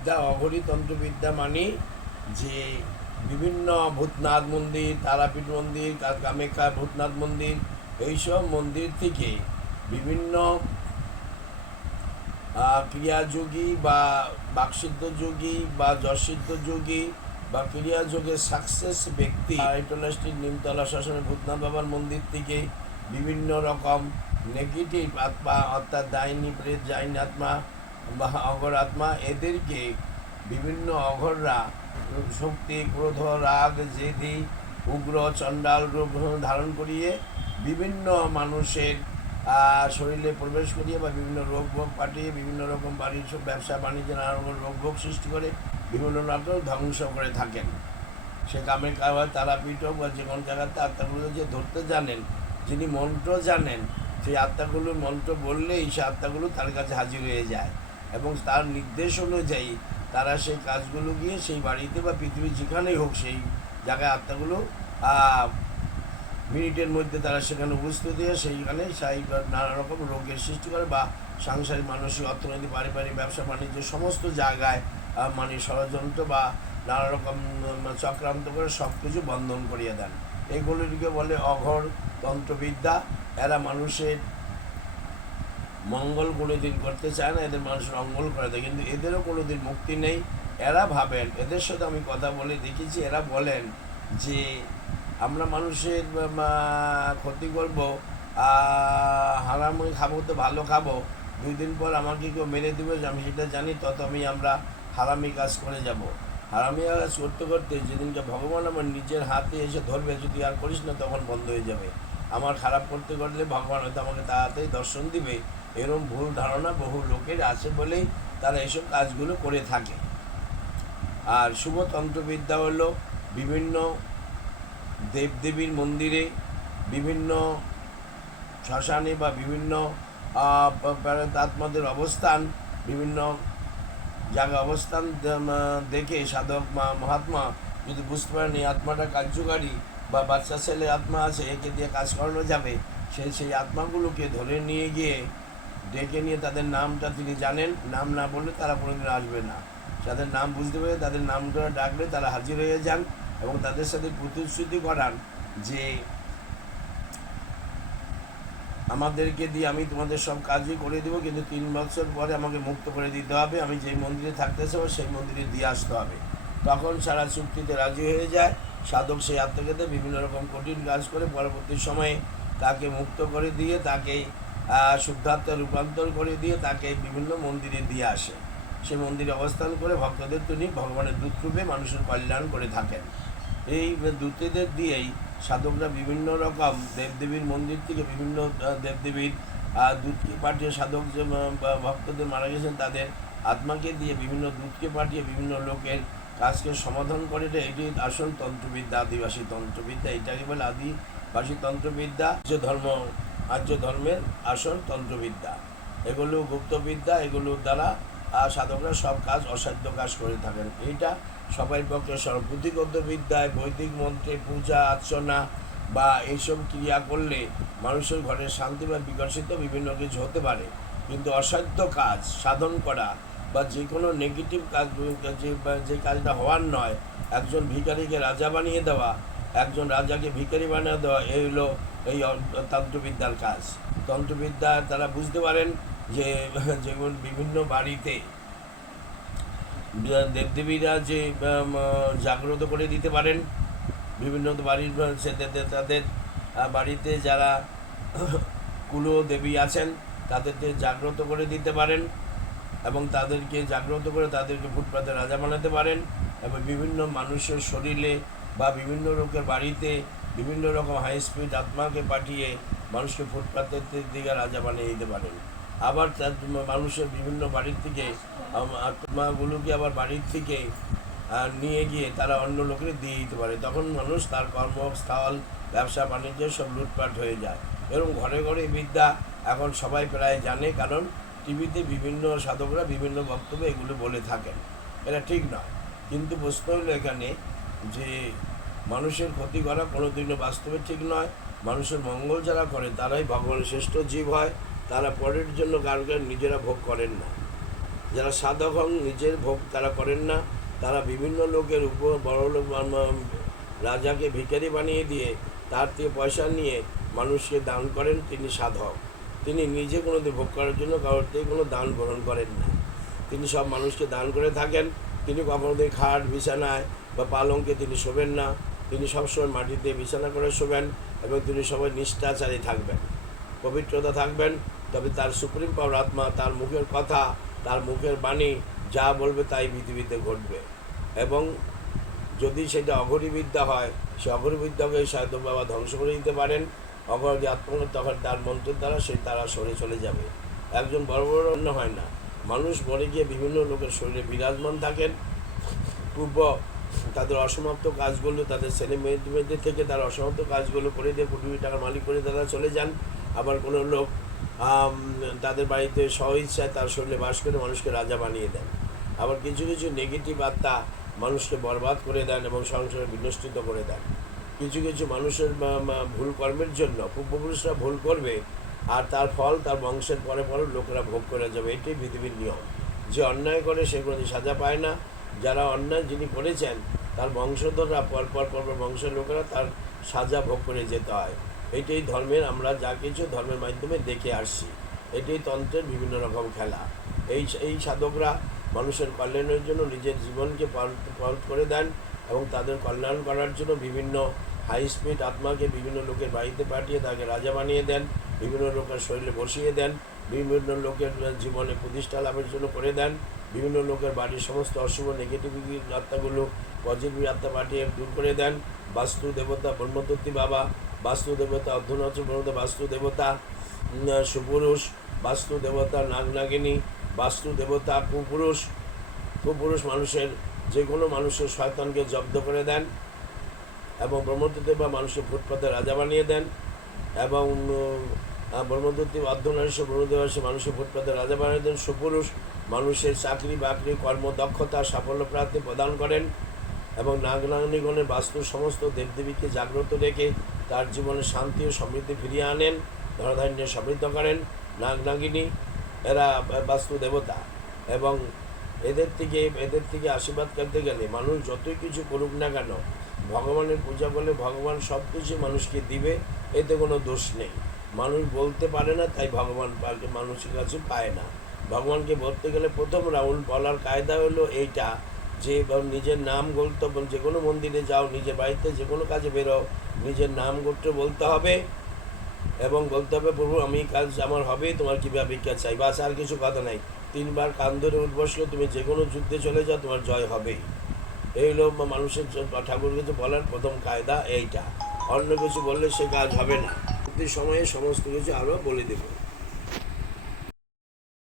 তন্ত্রবিদ্যা, অঘরী তন্ত্রবিদ্যা মানে যে বিভিন্ন ভূতনাথ মন্দির, তারাপীঠ মন্দির, কামাখ্যা ভূতনাথ মন্দির, এইসব মন্দির থেকে বিভিন্ন ক্রিয়াযোগী বা বাকসিদ্ধ যোগী বা যশিদ্ধ যোগী বা ক্রিয়াযোগের সাকসেস ব্যক্তি আইটলা স্ট্রিট নিমতলা শ্মশানের ভূতনাথ বাবার মন্দির থেকে বিভিন্ন রকম নেগেটিভ আত্মা, অর্থাৎ ডাইনি প্রেত, জাইন আত্মা বা অঘর আত্মা, এদেরকে বিভিন্ন অঘররা শক্তি, ক্রোধ, রাগ, জেদি, উগ্র, চণ্ডাল রূপ ধারণ করিয়ে বিভিন্ন মানুষের শরীরে প্রবেশ করিয়ে বা বিভিন্ন রোগ ভোগ পাঠিয়ে বিভিন্ন রকম বাড়ির সব ব্যবসা বাণিজ্য নানা রকম রোগ ভোগ সৃষ্টি করে বিভিন্ন রকম ধ্বংস করে থাকেন। সে কামাখ্যা হয়, তারাপীঠ হোক বা যে কোনো জায়গাতে আত্মাগুলো যে ধরতে জানেন, যিনি মন্ত্র জানেন, সেই আত্মাগুলোর মন্ত্র বললেই সে আত্মাগুলো তার কাছে হাজির হয়ে যায় এবং তার নির্দেশ অনুযায়ী তারা সেই কাজগুলো গিয়ে সেই বাড়িতে বা পৃথিবীর যেখানেই হোক সেই জায়গায় আত্মাগুলো মিনিটের মধ্যে তারা সেখানে উপস্থিত হয়ে সেইখানে নানা রকম রোগের সৃষ্টি করে বা সাংসারিক, মানসিক, অর্থনৈতিক, পারিবারিক, ব্যবসা বাণিজ্য সমস্ত জায়গায় মানে ষড়যন্ত্র বা নানা রকম চক্রান্ত করে সব কিছু বন্ধন করিয়ে দেন। এইগুলিকে বলে অঘর তন্ত্রবিদ্যা। এরা মানুষের মঙ্গল কোনোদিন করতে চায় না, এদের মানুষের অঙ্গল করে দেয়, কিন্তু এদেরও কোনোদিন মুক্তি নেই। এরা ভাবেন, এদের সাথে আমি কথা বলে দেখেছি, এরা বলেন যে আমরা মানুষের ক্ষতি করব, হারাম খাবো তো ভালো খাবো, 2 দিন পর আমাকে কেউ মেরে দেবে, আমি সেটা জানি, তত আমরা হারামি কাজ করে যাব। হারামি কাজ করতে করতে যেদিনকে ভগবান আমার নিজের হাতে এসে ধরবে, যদি আর করিস না, তখন বন্ধ হয়ে যাবে। আমার খারাপ করতে করলে ভগবান হয়তো আমাকে তাড়াতাড়ি দর্শন দিবে, এরকম ভুল ধারণা বহু লোকের আছে বলেই তারা এসব কাজগুলো করে থাকে। আর শুভ তন্ত্রবিদ্যা হলো বিভিন্ন দেবদেবীর মন্দিরে, বিভিন্ন শ্মশানে বা বিভিন্ন আত্মাদের অবস্থান, বিভিন্ন জায়গায় অবস্থান দেখে সাধক মহাত্মা যদি বুঝতে পারেন এই আত্মাটা কার্যকারী বা বাচ্চা ছেলে আত্মা আছে, একে দিয়ে কাজ করানো যাবে, সেই আত্মাগুলোকে ধরে নিয়ে গিয়ে ডেকে নিয়ে তাদের নামটা তিনি জানেন, নাম না বললে তারা কোনোদিন আসবে না। যাদের নাম বুঝতে পেরে তাদের নাম ধরে ডাকলে তারা হাজির হয়ে যান এবং তাদের সাথে প্রতিশ্রুতি করান যে আমাদেরকে দিয়ে আমি তোমাদের সব কাজই করে দেবো, কিন্তু 3 বছর পরে আমাকে মুক্ত করে দিতে হবে, আমি যেই মন্দিরে থাকতে চাবো সেই মন্দিরে দিয়ে আসতে হবে। তখন সারা চুক্তিতে রাজি হয়ে যায় সাধক। সেই আত্মাকে বিভিন্ন রকম কঠিন কাজ করে পরবর্তী সময়ে তাকে মুক্ত করে দিয়ে, তাকে শুদ্ধাত্মা রূপান্তর করে দিয়ে তাকে বিভিন্ন মন্দিরে দিয়ে আসে। সে মন্দিরে অবস্থান করে ভক্তদের তিনি ভগবানের দূতরূপে মানুষের কল্যাণ করে থাকেন। এই দূতেদের দিয়েই সাধকরা বিভিন্ন রকম দেবদেবীর মন্দির থেকে বিভিন্ন দেবদেবীর দূতকে পাঠিয়ে, সাধক যে ভক্তদের মারা গেছেন তাদের আত্মাকে দিয়ে বিভিন্ন দূতকে পাঠিয়ে বিভিন্ন লোকের কাজকে সমাধান করে। এটি আসল তন্ত্রবিদ্যা, আদিবাসী তন্ত্রবিদ্যা, এটাকে বলে আদিবাসী তন্ত্রবিদ্যা। আর্য ধর্মের আসল তন্ত্রবিদ্যা। এগুলো গুপ্তবিদ্যা, এগুলোর দ্বারা সাধকরা সব কাজ, অসাধ্য কাজ করে থাকেন। এইটা সবাই পক্ষে পুঁথিগত বিদ্যায়, বৈদিক মন্ত্রে, পূজা অর্চনা বা এইসব ক্রিয়া করলে মানুষের ঘরে শান্তি বা বিকশিত বিভিন্ন কিছু হতে পারে, কিন্তু অসাধ্য কাজ সাধন করা বা যে কোনো নেগেটিভ কাজ, যে কাজটা হওয়ার নয়, একজন ভিখারিকে রাজা বানিয়ে দেওয়া, একজন রাজাকে ভিখারি বানিয়ে দেওয়া, এই হলো এই তন্ত্রবিদ্যার কাজ। তন্ত্রবিদ্যা তারা বুঝতে পারেন যে যেমন বিভিন্ন বাড়িতে দেবদেবীরা যে জাগ্রত করে দিতে পারেন, বিভিন্ন বাড়ির তাদের বাড়িতে যারা কুলো দেবী আছেন তাদেরকে জাগ্রত করে দিতে পারেন এবং তাদেরকে জাগ্রত করে তাদেরকে ফুটপাতে রাজা বানাতে পারেন এবং বিভিন্ন মানুষের শরীরে বা বিভিন্ন লোকের বাড়িতে বিভিন্ন রকম হাই স্পিড আত্মাকে পাঠিয়ে মানুষকে ফুটপাতের দিকে রাজা বানিয়ে দিতে পারেন। আবার মানুষের বিভিন্ন বাড়ির থেকে আত্মাগুলোকে আবার বাড়ির থেকে নিয়ে গিয়ে তারা অন্য লোকের দিয়ে দিতে পারে, তখন মানুষ তার কর্মস্থল, ব্যবসা বাণিজ্য সব লুটপাট হয়ে যায়। এরকম ঘরে ঘরে বিদ্যা এখন সবাই প্রায় জানে, কারণ টিভিতে বিভিন্ন সাধকরা বিভিন্ন বক্তব্যে এগুলো বলে থাকেন। এটা ঠিক নয়, কিন্তু প্রশ্ন হলো এখানে যে মানুষের ক্ষতি করা কোনোদিনও বাস্তবে ঠিক নয়। মানুষের মঙ্গল যারা করে তারাই ভগবানের শ্রেষ্ঠ জীব হয়, তারা পরের জন্য কারণ নিজেরা ভোগ করেন না। যারা সাধক হন নিজের ভোগ তারা করেন না, তারা বিভিন্ন লোকের উপর বড় লোক রাজাকে ভিখারি বানিয়ে দিয়ে তার থেকে পয়সা নিয়ে মানুষকে দান করেন, তিনি সাধক। তিনি নিজে কোনোদিন ভোগ করার জন্য কারোর থেকে কোনো দান গ্রহণ করেন না, তিনি সব মানুষকে দান করে থাকেন। তিনি কখনো খাট বিছানায় বা পালঙ্কে তিনি শোবেন না, তিনি সবসময় মাটিতে বিছানা করে শোবেন এবং তিনি সবাই নিষ্ঠাচারী থাকবেন, পবিত্রতা থাকবেন। তবে তার সুপ্রিম পাওয়ার আত্মা, তার মুখের কথা, তার মুখের বাণী যা বলবে তাই পৃথিবীতে ঘটবে। এবং যদি সেটা অঘরীবিদ্যা হয়, সে অঘরীবিদ্যাকে সাধক বাবা ধ্বংস করে দিতে পারেন। অঘরী আত্মা তখন তার মন্ত্রের দ্বারা সেই তারা সরে চলে যাবে। একজন বড় বড় অন্য হয় না, মানুষ মরে গিয়ে বিভিন্ন লোকের শরীরে বিরাজমান থাকেন। পূর্ব তাদের অসমাপ্ত কাজগুলো, তাদের ছেলে মেয়েদের থেকে তার অসমাপ্ত কাজগুলো করে দিয়ে কোটি কোটি টাকার মালিক করে তারা চলে যান। আবার কোনো লোক তাদের বাড়িতে স্বইচ্ছায় তার শরীরে বাস করে মানুষকে রাজা বানিয়ে দেন। আবার কিছু কিছু নেগেটিভ আত্মা মানুষকে বরবাদ করে দেন এবং সংসারে বিনষ্টিত করে দেন। কিছু কিছু মানুষের ভুল কর্মের জন্য পূর্বপুরুষরা ভুল করবে, আর তার ফল তার বংশের পরে পরে লোকেরা ভোগ করে যাবে। এটাই পৃথিবীর নিয়ম। যে অন্যায় করে সে কোনো সাজা পায় না, যারা অন্যায় যিনি করেছেন তার বংশধররা পরপর বংশের লোকেরা তার সাজা ভোগ করে যেতে হয়। এটাই ধর্মের, আমরা যা কিছু ধর্মের মাধ্যমে দেখে আসছি, এটাই তন্ত্রের বিভিন্ন রকম খেলা। এই সাধকরা মানুষের কল্যাণের জন্য নিজের জীবনকে পাল্ট করে দেন এবং তাদের কল্যাণ করার জন্য বিভিন্ন হাই স্পিড আত্মাকে বিভিন্ন লোকের বাড়িতে পাঠিয়ে তাকে রাজা বানিয়ে দেন, বিভিন্ন লোকের শরীরে বসিয়ে দেন, বিভিন্ন লোকের জীবনে প্রতিষ্ঠা লাভের জন্য করে দেন, বিভিন্ন লোকের বাড়ির সমস্ত অশুভ নেগেটিভিটি আত্মাগুলো পজিটিভ আত্মা পাঠিয়ে দূর করে দেন। বাস্তু দেবতা ব্রহ্মদত্তী বাবা, বাস্তু দেবতা অর্ধনাথ ব্রহ্মদত্ত, বাস্তু দেবতা সুপুরুষ, বাস্তু দেবতা নাগনাগিনী, বাস্তু দেবতা কুপুরুষ মানুষের যে কোনো মানুষের শয়তানকে জব্দ করে দেন এবং ব্রহ্মদত্তী বা মানুষের ফুটপাতে রাজা বানিয়ে দেন। এবং ব্রহ্মদত্তী অর্ধনারীশ ব্রহ্মদেবাসী মানুষের ফুটপাতে রাজা বানিয়ে দেন। সুপুরুষ মানুষের চাকরি বাকরি কর্মদক্ষতা সাফল্য প্রাপ্তি প্রদান করেন এবং নাগনাগিনীগণের বাস্তুর সমস্ত দেবদেবীকে জাগ্রত রেখে তার জীবনে শান্তি ও সমৃদ্ধি ফিরিয়ে আনেন, ধনধান্যে সমৃদ্ধ করেন। নাগনাগিনী এরা বাস্তু দেবতা এবং এদের থেকে আশীর্বাদ করতে গেলে মানুষ যতই কিছু করুক না কেন, ভগবানের পূজা করলে ভগবান সব কিছু মানুষকে দিবে, এতে কোনো দোষ নেই। মানুষ বলতে পারে না তাই ভগবান মানুষের কাছে পায় না। ভগবানকে বলতে গেলে প্রথম রাউন্ড বলার কায়দা হলো এইটা, যে নিজের নাম গন্তব্য, যে কোনো মন্দিরে যাও, নিজের বাড়িতে যে কোনো কাজে বেরো, নিজের নাম গোত্র বলতে হবে এবং বলতে হবে প্রভু আমি কাজ আমার হবে, তোমার কীভাবে ভিক্ষা চাই, বাস আর কিছু কথা নাই। 3 বার কান ধরে বসলে তুমি যে কোনো যুদ্ধে চলে যাও, তোমার জয় হবেই। এই হলো মানুষের ঠাকুর কিছু বলার প্রথম কায়দা এইটা। অন্য কিছু বললে সে কাজ হবে না। সময়ে সমস্ত কিছু আরও বলে দেবে।